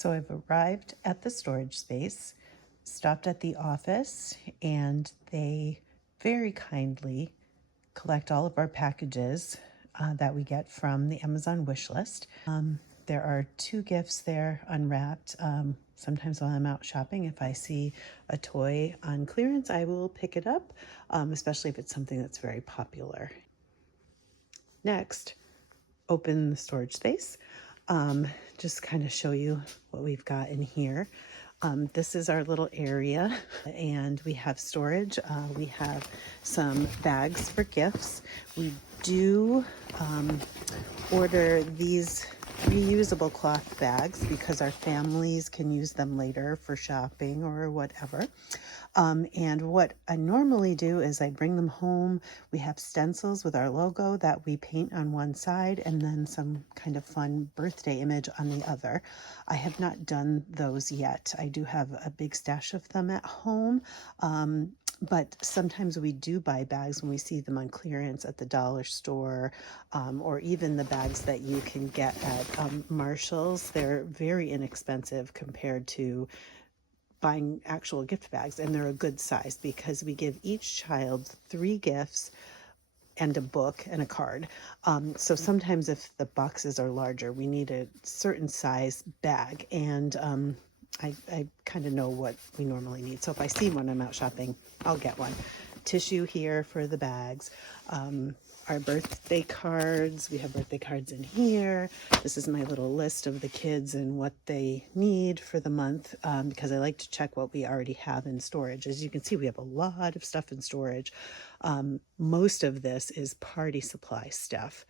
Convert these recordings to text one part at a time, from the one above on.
So I've arrived at the storage space, stopped at the office, and they very kindly collect all of our packages that we get from the Amazon wish list. There are 2 gifts there unwrapped. Sometimes while I'm out shopping, if I see a toy on clearance, I will pick it up, especially if it's something that's very popular. Next, open the storage space. Just kind of show you what we've got in here. This is our little area, and we have storage. We have some bags for gifts. We do order these reusable cloth bags because our families can use them later for shopping or whatever. And what I normally do is I bring them home. We have stencils with our logo that we paint on one side and then some kind of fun birthday image on the other. I have not done those yet. I do have a big stash of them at home. But sometimes we do buy bags when we see them on clearance at the dollar store, or even the bags that you can get at Marshall's. They're very inexpensive compared to buying actual gift bags, and they're a good size because we give each child 3 gifts and a book and a card. So sometimes if the boxes are larger, we need a certain size bag, and I kind of know what we normally need. So if I see one, I'm out shopping, I'll get one. Tissue here for the bags. Our birthday cards. We have birthday cards in here. This is my little list of the kids and what they need for the month, because I like to check what we already have in storage. As you can see, we have a lot of stuff in storage. Most of this is party supply stuff.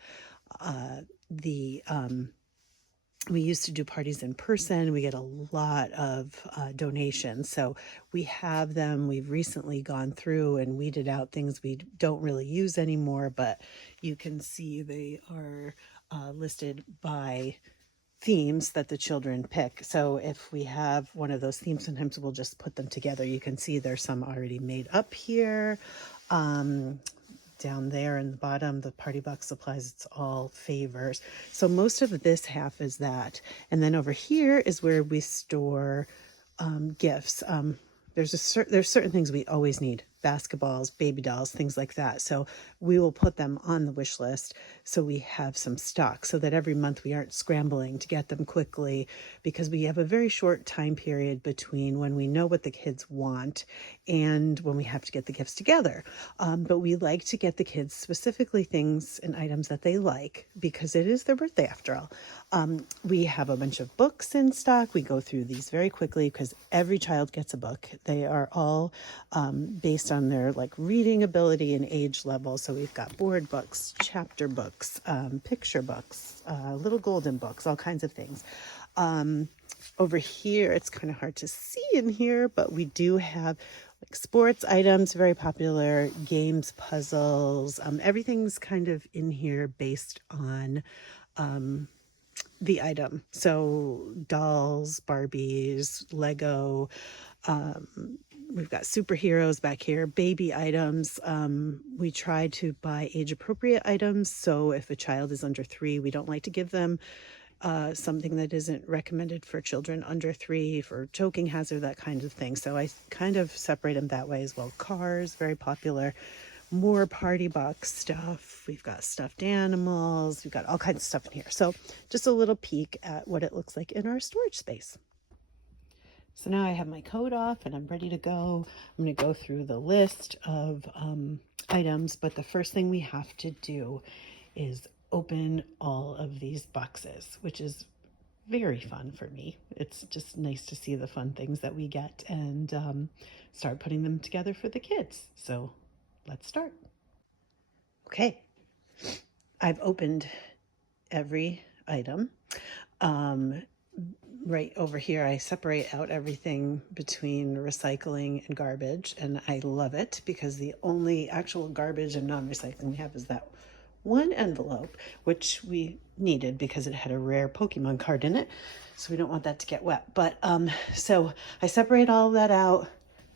We used to do parties in person. We get a lot of donations. So we have them. We've recently gone through and weeded out things we don't really use anymore, but you can see they are listed by themes that the children pick. So if we have one of those themes, sometimes we'll just put them together. You can see there's some already made up here. Down there in the bottom, the party box supplies, it's all favors. So most of this half is that. And then over here is where we store gifts. There's certain things we always need: basketballs, baby dolls, things like that. So we will put them on the wish list so we have some stock, so that every month we aren't scrambling to get them quickly, because we have a very short time period between when we know what the kids want and when we have to get the gifts together. But we like to get the kids specifically things and items that they like, because it is their birthday after all. We have a bunch of books in stock. We go through these very quickly because every child gets a book. They are all based on their reading ability and age level. So we've got board books, chapter books, picture books, little golden books, all kinds of things. Over here, it's kind of hard to see in here, but we do have sports items, very popular, games, puzzles. Everything's kind of in here based on the item. So dolls, Barbies, Lego. We've got superheroes back here, baby items. We try to buy age appropriate items. So if a child is under 3, we don't like to give them something that isn't recommended for children under 3, for choking hazard, that kind of thing. So I kind of separate them that way as well. Cars, very popular. More party box stuff. We've got stuffed animals. We've got all kinds of stuff in here. So just a little peek at what it looks like in our storage space. So now I have my coat off and I'm ready to go. I'm going to go through the list of items, but the first thing we have to do is open all of these boxes, which is very fun for me. It's just nice to see the fun things that we get and start putting them together for the kids. So let's start. Okay, I've opened every item. Right over here, I separate out everything between recycling and garbage, and I love it because the only actual garbage and non-recycling we have is that one envelope, which we needed because it had a rare Pokemon card in it, so we don't want that to get wet. But so I separate all that out,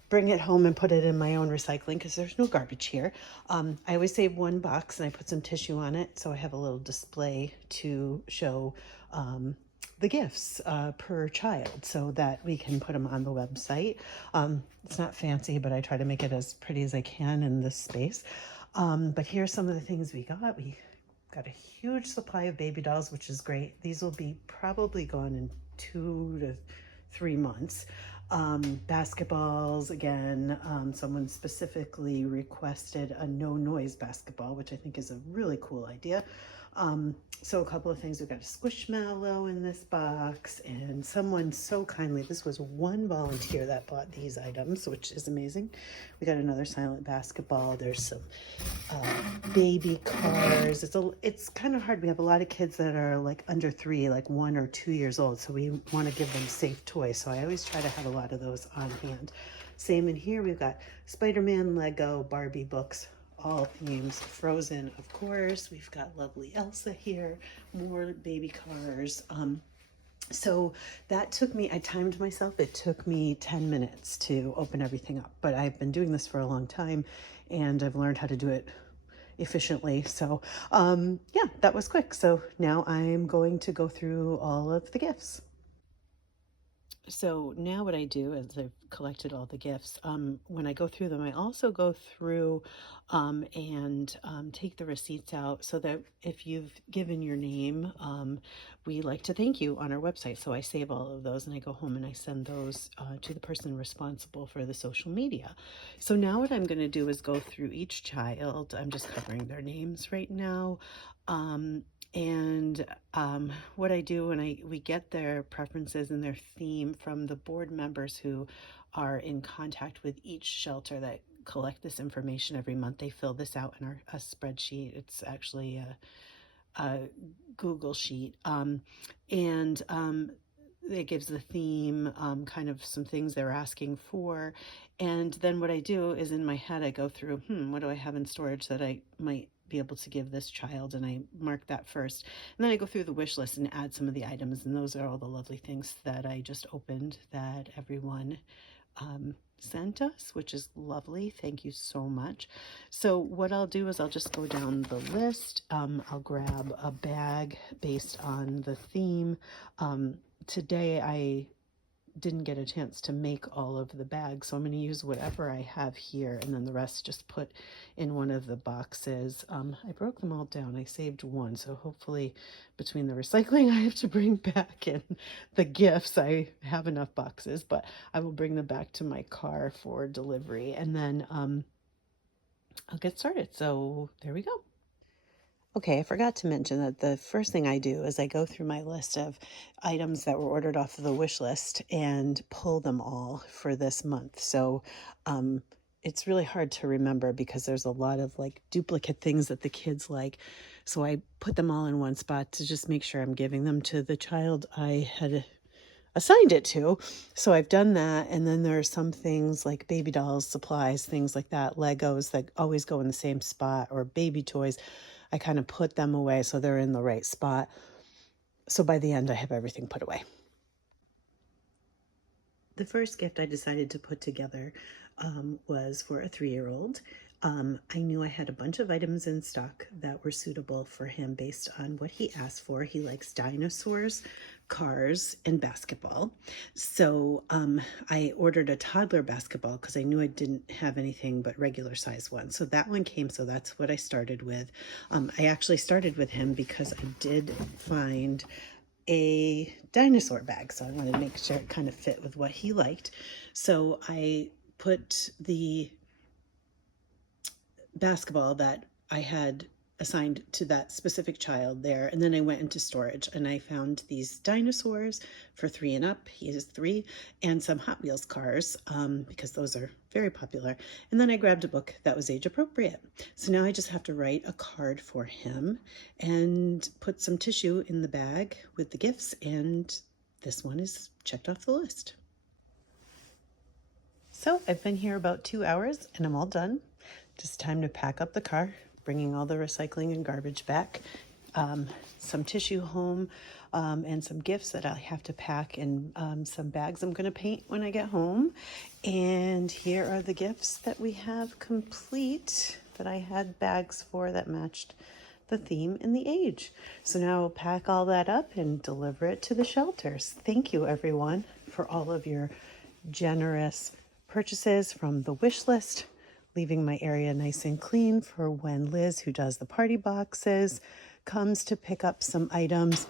bring it home and put it in my own recycling because there's no garbage here. I always save one box and I put some tissue on it, so I have a little display to show the gifts per child so that we can put them on the website. It's not fancy, but I try to make it as pretty as I can in this space. But here's some of the things we got. We got a huge supply of baby dolls, which is great. These will be probably gone in 2 to 3 months. Basketballs, again, someone specifically requested a no noise basketball, which I think is a really cool idea. So a couple of things, we've got a Squishmallow in this box, and someone so kindly, this was one volunteer that bought these items, which is amazing. We got another silent basketball. There's some baby cars. It's kind of hard. We have a lot of kids that are like under 3, like 1 or 2 years old, so we want to give them safe toys. So I always try to have a lot of those on hand. Same in here, we've got Spider-Man, Lego, Barbie books, all themes. Frozen, of course. We've got lovely Elsa here, more baby cars. So that took me, I timed myself, it took me 10 minutes to open everything up, but I've been doing this for a long time and I've learned how to do it efficiently. So yeah, that was quick. So now I'm going to go through all of the gifts. So now what I do is I've collected all the gifts. When I go through them, I also go through and take the receipts out so that if you've given your name, we like to thank you on our website. So I save all of those and I go home and I send those to the person responsible for the social media. So now what I'm going to do is go through each child. I'm just covering their names right now. And what I do when we get their preferences and their theme from the board members who are in contact with each shelter that collect this information every month. They fill this out in a spreadsheet. It's actually a Google sheet. And it gives the theme, kind of some things they're asking for. And then what I do is in my head, I go through, what do I have in storage that I might be able to give this child, and I mark that first. And then I go through the wish list and add some of the items, and those are all the lovely things that I just opened that everyone sent us, which is lovely. Thank you so much. So what I'll do is I'll just go down the list. I'll grab a bag based on the theme. Today I didn't get a chance to make all of the bags, so I'm going to use whatever I have here and then the rest just put in one of the boxes. I broke them all down. I saved one, so hopefully between the recycling I have to bring back and the gifts, I have enough boxes, but I will bring them back to my car for delivery, and then I'll get started. So there we go. Okay, I forgot to mention that the first thing I do is I go through my list of items that were ordered off of the wish list and pull them all for this month. So it's really hard to remember because there's a lot of like duplicate things that the kids like. So I put them all in one spot to just make sure I'm giving them to the child I had assigned it to. So I've done that. And then there are some things like baby dolls, supplies, things like that, Legos that always go in the same spot, or baby toys. I kind of put them away so they're in the right spot. So by the end, I have everything put away. The first gift I decided to put together was for a 3-year-old. I knew I had a bunch of items in stock that were suitable for him based on what he asked for. He likes dinosaurs, cars, and basketball. So I ordered a toddler basketball because I knew I didn't have anything but regular size ones. So that one came, so that's what I started with. I actually started with him because I did find a dinosaur bag, so I wanted to make sure it kind of fit with what he liked. So I put the basketball that I had assigned to that specific child there, and then I went into storage and I found these dinosaurs for 3 and up. He is 3, and some Hot Wheels cars because those are very popular. And then I grabbed a book that was age appropriate. So now I just have to write a card for him and put some tissue in the bag with the gifts, and this one is checked off the list. So I've been here about 2 hours and I'm all done. Just time to pack up the car, bringing all the recycling and garbage back, some tissue home, and some gifts that I have to pack, and some bags I'm going to paint when I get home. And here are the gifts that we have complete that I had bags for that matched the theme and the age. So now I'll pack all that up and deliver it to the shelters. Thank you, everyone, for all of your generous purchases from the wish list, leaving my area nice and clean for when Liz, who does the party boxes, comes to pick up some items.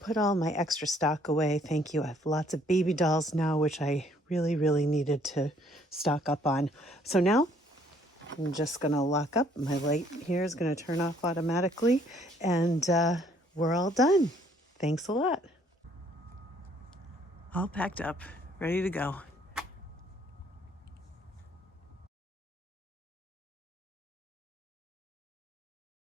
Put all my extra stock away. Thank you. I have lots of baby dolls now, which I really, really needed to stock up on. So now I'm just going to lock up. My light here is going to turn off automatically, and we're all done. Thanks a lot. All packed up, ready to go.